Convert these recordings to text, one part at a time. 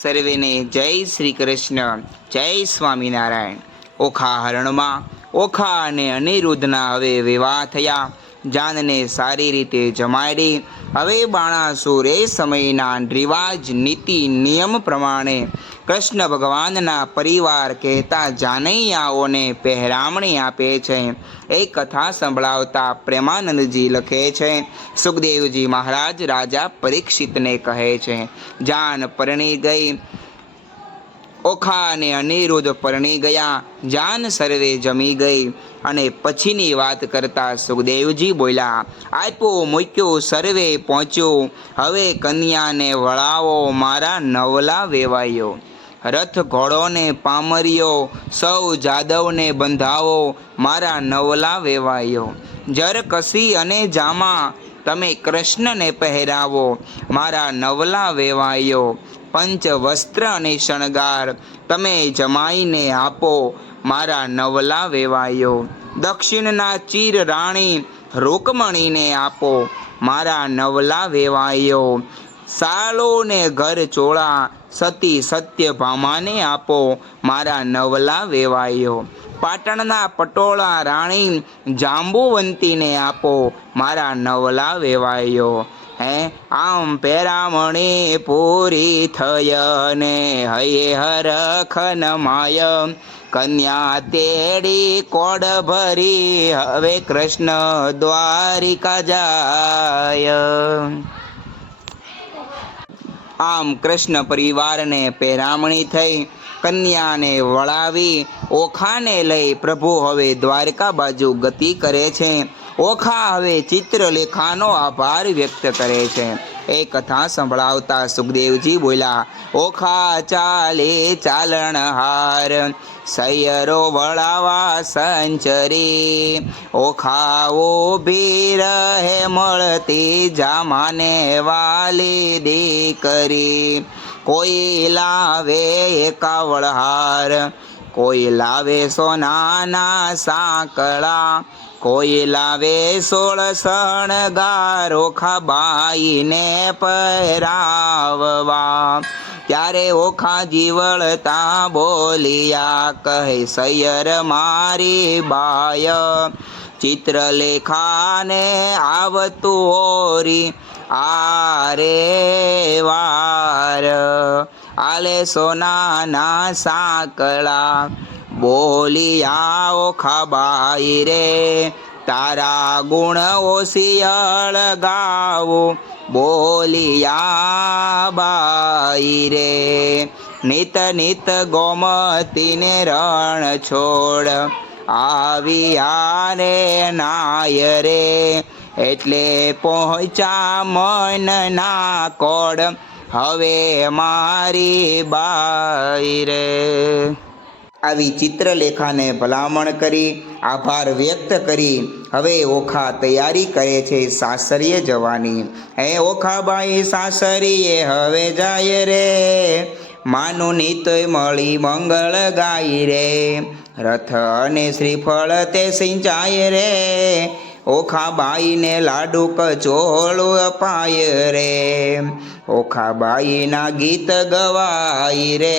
સર્વેને જય શ્રી કૃષ્ણ, જય સ્વામિનારાયણ। ઓખા હરણમાં ઓખા અને અનિરુદ્ધના હવે વિવાહ થયા। જાનને સારી રીતે જમાડી હવે બાણાસુર એ સમયના રિવાજ નીતિ નિયમ પ્રમાણે કૃષ્ણ ભગવાનના પરિવાર કહેતા જાનૈયાઓને પહેરામણી આપે છે। એ કથા સંભળાવતા પ્રેમાનંદજી લખે છે, સુખદેવજી મહારાજ રાજા પરીક્ષિતને કહે છે, જાન પરણી ગઈ, ઓખા અને અનિરુદ્ધ પરણી ગયા, જાન સર્વે જમી ગઈ। અને પછીની વાત કરતા સુખદેવજી બોલ્યા, આપ્યો મૂક્યો સર્વે પહોંચ્યો, હવે કન્યાને વળાવો મારા નવલા વેવાયો। રથ ઘોડોને પામરીઓ સૌ જાદવને બંધાવો મારા નવલા વેવાયો। જરકસી અને જામા તમે કૃષ્ણને પહેરાવો મારા નવલા વેવાયો। પંચ વસ્ત્ર અને શણગાર તમે જમાઈને આપો મારા નવલા વેવાયો। દક્ષિણના ચીર રાણી રૂકમણીને આપો મારા નવલા વેવાયો। સાલોને ઘર ચોળા સતી સત્યભામાને આપો મારા નવલા વેવાયો। પાટણના પટોળા રાણી જાંબુવંતીને આપો મારા નવલા વેવાયો। આમ પેરામણી પૂરી થયને હયે હરખન માય, કન્યા તેડી કોડ ભરી હવે કૃષ્ણ દ્વારિકા જાય। આમ કૃષ્ણ પરિવારને પહેરામણી થઈ, કન્યાને વળાવી ઓખાને લઈ પ્રભુ હવે દ્વારકા બાજુ ગતિ કરે છે। ઓખા હવે ચિત્રલેખાનો આભાર વ્યક્ત કરે છે। એ કથા સંભળાવતા સુખદેવજી બોલ્યા, ઓખા ચાલે ચાલણહાર, સૈયરો વળાવા સંચરી, ઓખા ઊભી રહે મળતી જામાને વાલી દીકરી। કોઈ લાવે એકાવળ હાર, કોઈ લાવે સોનાના સાંકળા, કોઈ લાવે 16 શણગાર ઓખાબાઈને પહેરાવવા। ત્યારે ઓખા જીવળતા બોલિયા, કહે સૈયર મારી બાય, ચિત્રલેખાને આવતું ઓરી આરે વાર, આલે સોનાના સાંકળા। બોલિયા ઓખાબાઈ રે, તારા ગુણ ઓસિયળ ગાવું, બોલિયા બાઈ રે, નિત નિત ગોમતીને રણ છોડ, આવ્યા રે નાય રે, એટલે પહોંચ્યા મનના કોડ, હવે મારી બાઈ રે। આવી ચિત્રલેખાને ભલામણ કરી આભાર વ્યક્ત કરી હવે ઓખા તૈયારી કરે છે સાસરીએ જવાની। ઓખાબાઈ સાસરીએ હવે જાય રે, માનું નિતોય મળી મંગળ ગાય રે, રથ અને શ્રીફળ તે સિંચાય રે, ઓખાબાઈને લાડુ કચોળું અપાય રે, ઓખાબાઈના ગીત ગવાય રે,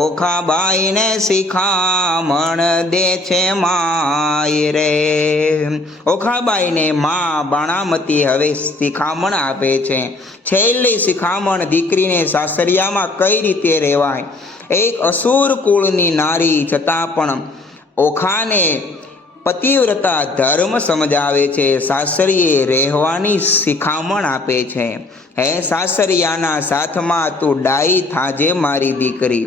ઓખાબાઈને શિખામણ દે છે માય રે। ઓખાબાઈને મા બાણામતી હવે શિખામણ આપે છે। છેલ્લી શિખામણ દીકરીને સાસરિયામાં કઈ રીતે રહેવાય। એક અસુર કુળની નારી છતાં પણ ઓખાને પતિવ્રતા ધર્મ સમજાવે છે, સાસરીએ રહેવાની શિખામણ આપે છે। સાસરિયાના સાથમાં તું ડાઈ થાજે મારી દીકરી,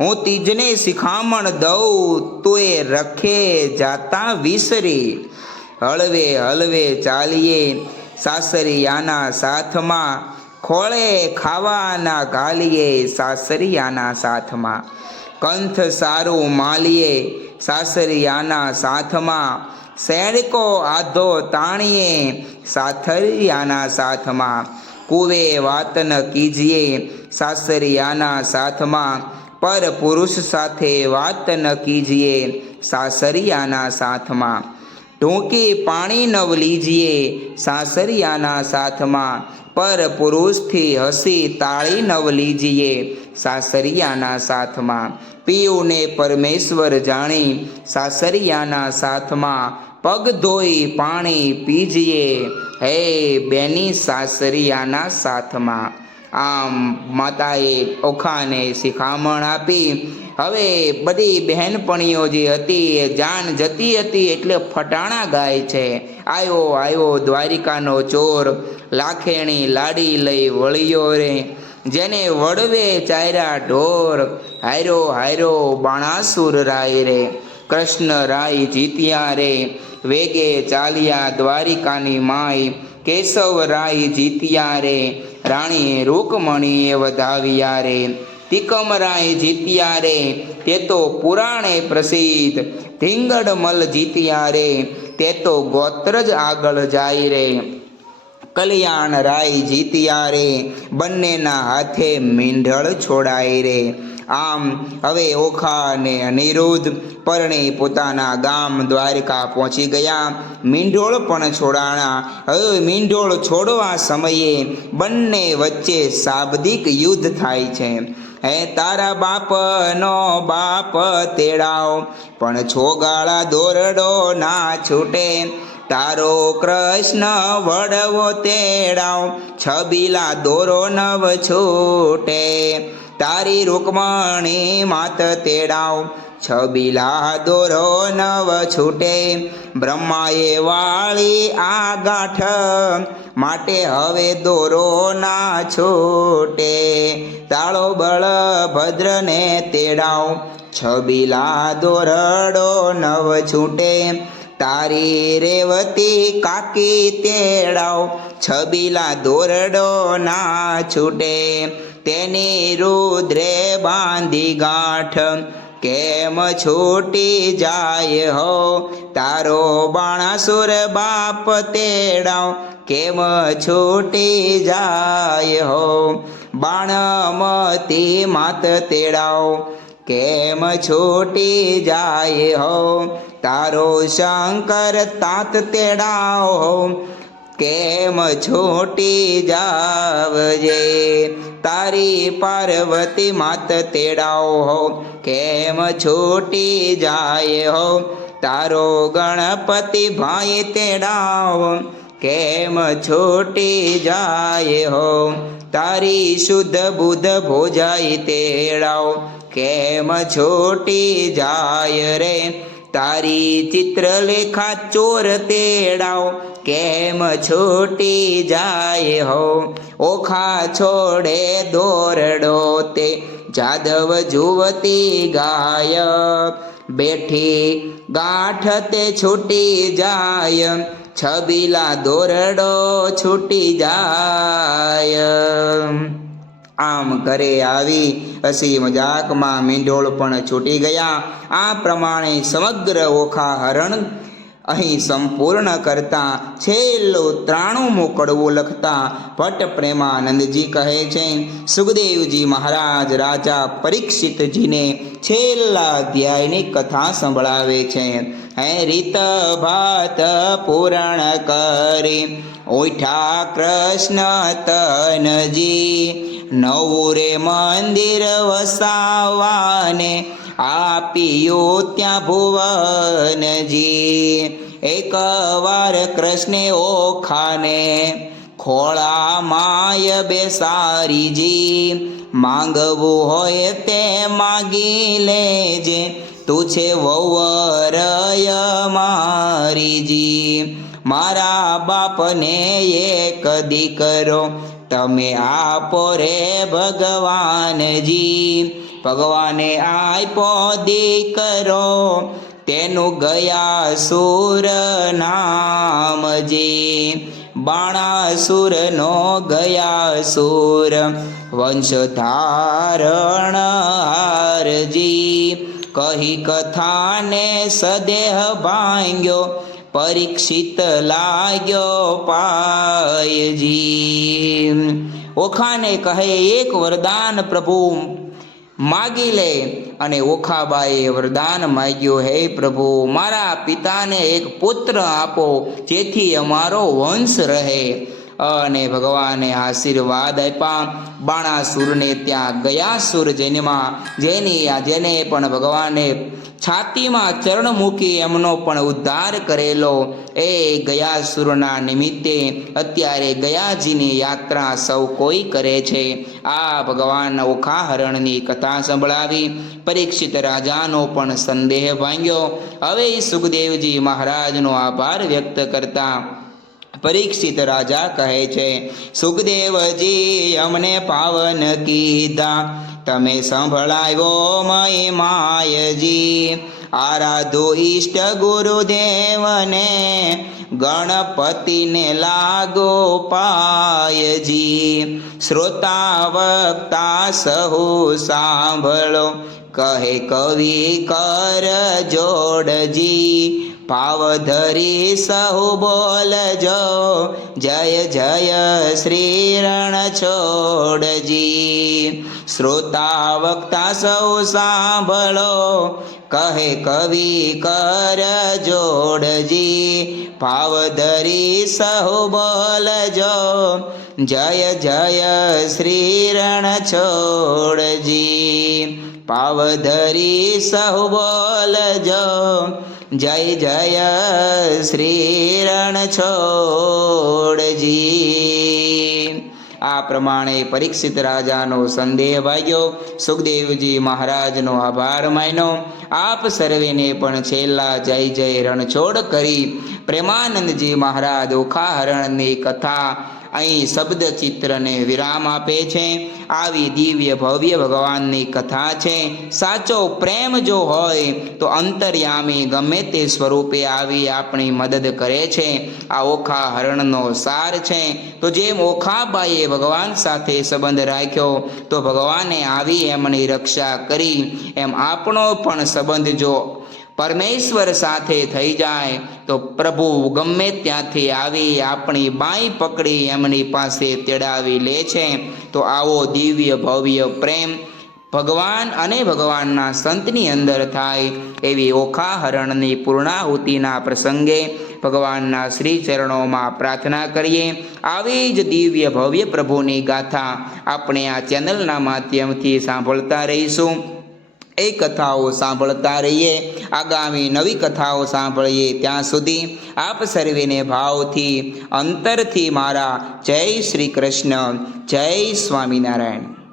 હું તીજને શિખામણ દઉં તું એ રખે જાતા વિસરી, હળવે હળવે ચાલીએ સાસરિયાના સાથમાં, ખોળે ખાવાના ઘાલીએ સાસરિયાના સાથમાં, કંથ સારું માલીએ સાસરિયાના સાથમાં, સેડકો આધો તાણીએ સાસરિયાના સાથમાં, કુવે વાત ન કીજીએ સાસરિયાના સાથમાં, પર પુરુષ સાથે વાત ન કીજીએ સાસરિયાના સાથમાં, ઢોકી પાણી નવ લીજીએ સાસરિયાના સાથમાં, પર પુરુષથી હસી તાળી નવ લીજીએ સાસરિયાના સાથમાં, પિયુને પરમેશ્વર જાણી સાસરિયાના સાથમાં, પગ ધોઈ પાણી પીજીએ હે બેની સાસરિયાના સાથમાં. આમ માતાએ ઓખાને શિખામણ આપી. હવે બધી બહેનપણીઓ જે હતી એ જાન જતી હતી એટલે ફટાણા ગાય છે. આયો આયો દ્વારિકાનો ચોર, લાખેણી લાડી લઈ વળ્યો રે, જેને વડવે ચાર્યા ઢોર, હાર્યો હાર્યો બાણાસુર રાય રે. કૃષ્ણ રાય જીત્યા રે, વેગે ચાલ્યા દ્વારિકાની માય, કેશવ રાય જીત્યા રે, રાણી રૂકમણીએ વધાવ્યા રે. તિકમરાય જીત્યા રે, તે તો પુરાણે પ્રસિદ્ધ, ધીંગડમલ જીત્યા રે, તે તો ગોત્ર જ આગળ જાય રે. કલ્યાણ રાય જીત્યા રે, બંનેના હાથે મીંઢળ છોડાય રે. આમ હવે ઓખા અને અનિરુદ્ધ પરણી પોતાના ગામ દ્વારિકા પહોંચી ગયા. મીંઢોળ પણ છોડાણા. હવે મીંઢોળ છોડવા સમયે બંને વચ્ચે શાબ્દિક યુદ્ધ થાય છે. હે તારા બાપનો બાપ તેડાવ, પણ છોગાળા દોરડો ના છૂટે, તારો કૃષ્ણ વડવો તેડાવ, છબીલા દોરો નવ છૂટે, તારી રૂકમણી માત તેડાવ, છબીલા દોરો નવ છૂટે. બ્રહ્માએ વાળી આ ગાંઠ, માટે હવે દોરો ના છૂટે, તાળો બળભદ્રને તેડાવ, છબીલા દોરડો નવ છૂટે, તારી રેવતી કાકી તેડાવ, છબીલા દોરડો ના છૂટે, તેની રુદ્રે બાંધી ગાંઠ, કેમ છૂટી જાય હો, તારો બાણાસુર બાપ તેડાવ, કેમ છૂટી જાય હો, બાણમતી માત તેડાવ, કેમ છૂટી જાય હો, તારો શંકર તાત તેડાવ હો, કેમ છૂટી જાવજે, તારી પાર્વતી માત તેડાવ હો, કેમ છૂટી જાય હો, તારો ગણપતિ ભાઈ તેડાવ, કેમ છૂટી જાય હો, તારી શુદ્ધ બુદ્ધ ભોજાઈ તેડાવ, કેમ છૂટી જાય રે, તારી ચિત્રલેખા ચોર તેડાવ, કેમ છૂટી જાય હો, ઓખા છોડે દોરડો તે જાદવ જુવતી ગાય, બેઠી ગાંઠ તે છૂટી જાય, છબીલા દોરડો છૂટી જાય. આમ ઘરે આવી હસી મજાકમાં મીંઢોળ પણ છૂટી ગયા. આ પ્રમાણે સમગ્ર ઓખા હરણ અહીં સંપૂર્ણ કરતા છેલ્લું 93મું કડવું લખતા ભટ્ટ પ્રેમાનંદજી કહે છે, સુખદેવજી મહારાજ રાજા પરીક્ષિતજીને છેલ્લા અધ્યાયની કથા સંભળાવે છે. હે રીત ભાત પૂરણ કરી, ઉઠા કૃષ્ણ તનજી, નવું રે મંદિર વસાવાને, આપ્યું ત્યાં ભુવનજી. એક વાર કૃષ્ણે ઓખાને ખોળા માય બેસારીજી, માંગવું હોય તે માગી લેજે, તું છે વહુવરય મારીજી. મારા બાપને એક દીકરો તમે આપો રે ભગવાનજી, ભગવાને આપ્યો દીકરો, તેનું ગયાસુર નામજી. બાણાસુરનો ગયાસુર વંશધારણ હારજી. કહી કથાને સદેહ ભાંગ્યો, પરીક્ષિત લાગ્યો પાયજી. ઓખાને કહે, એક વરદાન પ્રભુ માગી લે. અને ઓખાબાએ વરદાન માગ્યું, હે પ્રભુ, મારા પિતાને એક પુત્ર આપો જેથી અમારો વંશ રહે. અને ભગવાને આશીર્વાદ આપ્યા. બાણાસુરને ત્યાં ગયાસુર જેને પણ ભગવાને છાતીમાં ચરણ મૂકી એમનો પણ ઉદ્ધાર કરેલો. એ ગયાસુરના નિમિત્તે અત્યારે ગયાજીની યાત્રા સૌ કોઈ કરે છે. આ ભગવાન ઓખાહરણની કથા સંભળાવી. પરીક્ષિત રાજાનો પણ સંદેહ ભાંગ્યો. હવે સુખદેવજી મહારાજનો આભાર વ્યક્ત કરતા પરીક્ષિત રાજા કહે છે, સુખદેવજી અમને પાવન કીધા, તમે સંભળાવ્યો મહિમાયજી. આરાધો ઈષ્ટ ગુરુદેવને, ગણપતિને લાગો પાયજી. શ્રોતા વક્તા સહુ સાંભળો, કહે કવિ કર જોડજી. ભાવ ધરી સહુ બોલજો, જય જય શ્રી રણછોડજી. શ્રોતા વક્તા સૌ સાંભળો, કહે કવિ કર જોડજી. ભાવ ધરી સહુ બોલજો, જય જય શ્રી રણછોડજી. ભાવ ધરી સહુ બોલજો, જય જય શ્રી રણછોડજી. આ પ્રમાણે પરીક્ષિત રાજાનો સંદેહ ભાગ્યો. સુખદેવજી મહારાજનો આભાર માન્યો. આપ સર્વેને પણ છેલ્લા જય જય રણછોડ કરી પ્રેમાનંદજી મહારાજ ઓખાહરણની કથા અહીં શબ્દ ચિત્રને વિરામ આપે છે. આવી દિવ્ય ભવ્ય ભગવાનની કથા છે. સાચો પ્રેમ જો હોય તો અંતર્યામી ગમે તે સ્વરૂપે આવી આપણી મદદ કરે છે. આ ઓખાહરણનો સાર છે. તો જેમ ઓખાબાઈએ ભગવાન સાથે સંબંધ રાખ્યો તો ભગવાને આવી એમની રક્ષા કરી, એમ આપણો પણ સંબંધ જો પરમેશ્વર સાથે થઈ જાય તો પ્રભુ ગમે ત્યાંથી આવી આપણી બાઈ પકડી એમની પાસે તેડાવી લે છે. તો આવો દિવ્ય ભવ્ય પ્રેમ ભગવાન અને ભગવાનના સંતની અંદર થાય એવી ઓખાહરણની પૂર્ણાહુતિના પ્રસંગે ભગવાનના શ્રી ચરણોમાં પ્રાર્થના કરીએ. આવી જ દિવ્ય ભવ્ય પ્રભુની ગાથા આપણે આ ચેનલના માધ્યમથી સાંભળતા રહીશું. એ કથાઓ સાંભળતા રહીએ. આગામી નવી કથાઓ સાંભળીએ. ત્યાં સુધી આપ સર્વેને ભાવથી અંતરથી મારા જય શ્રી કૃષ્ણ, જય સ્વામિનારાયણ.